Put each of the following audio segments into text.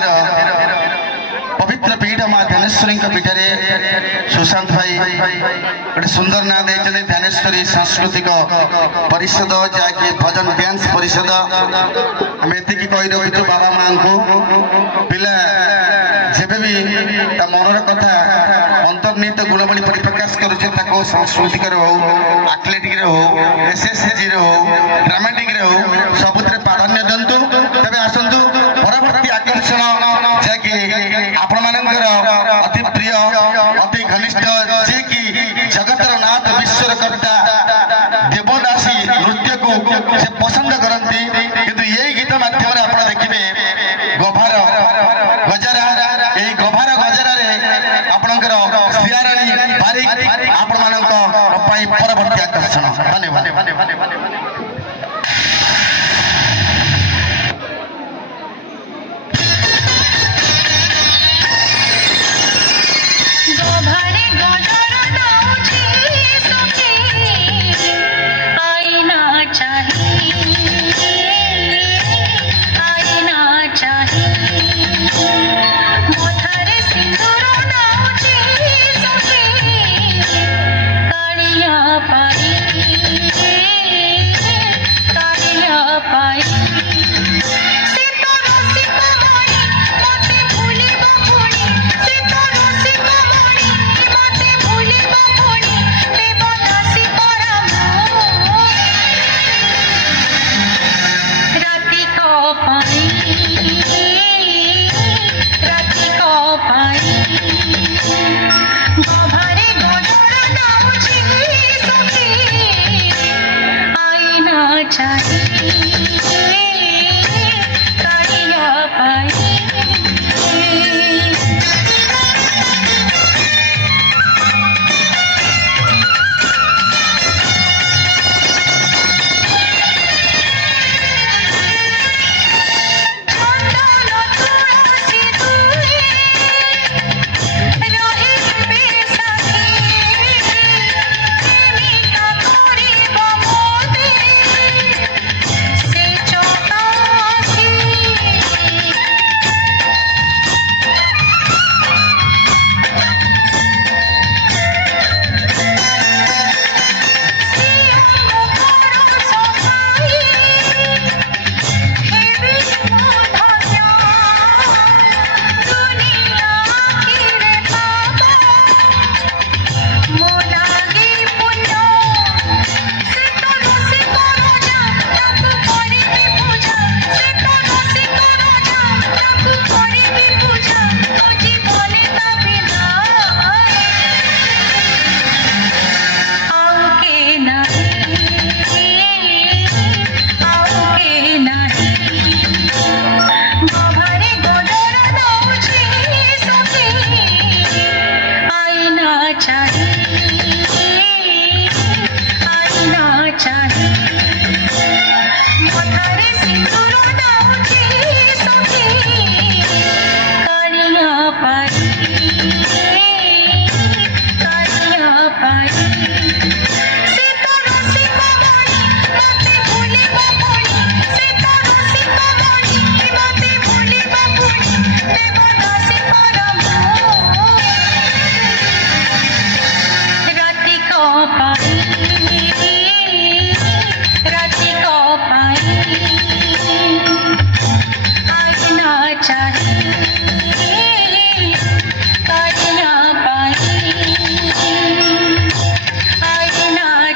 राधेर पवित्र पीठ माँ ध्यानेश्वरी पीठे सुशांत भाई गोटे सुंदर ना दे ध्यानेश्वरी सांस्कृतिक परिषद जहाँकि भजन डांस परिषद आम एति कही रखु बाबा माँ को पिला जब भी मनर कथा अंतर्निहित गुणवली परिप्रकाश करुचे सांस्कृतिक हो आथलेटिक हो एसएसजी हो ड्रामाटिक हो सबुत प्राधान्य दिंतु तेज आसतु परवर्ती आकर्षण जहाँकि आपण मानकर अति प्रिय अति घनिष्ठ जे कि जगतर नाथ विश्वकर्ता देवदासी नृत्य को से पसंद करती किंतु यही गीत माध्यम आप देखिए गभार गजरा यही गभार गजरा आपणकर सियाराणी बारिक आपण मान परवर्ती आकर्षण धन्यवाद।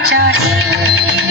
चाहिए